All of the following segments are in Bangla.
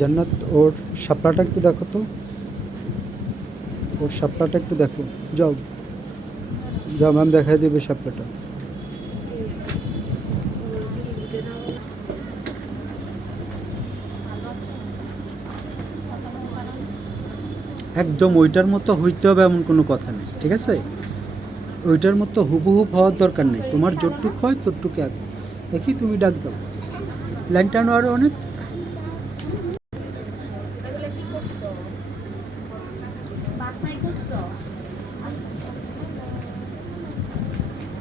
জান্নাত ওর শাপলাটা একটু দেখো তো, ওর শাপলাটা একটু দেখো। যাও যাও, ম্যাম দেখাই দেবে শাপলাটা। একদম ওইটার মতো হইতে হবে এমন কোনো কথা নেই, ঠিক আছে? ওইটার মতো হুবহুব হওয়ার দরকার নেই, তোমার যতটুক হয় ততটুকু এক দেখি। তুমি ডাক দাও, লাইন টানো আরও অনেক।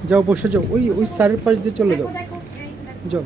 যাও বসে যাও, ওই ওই স্যারের পাশ দিয়ে চলে যাও, যাও।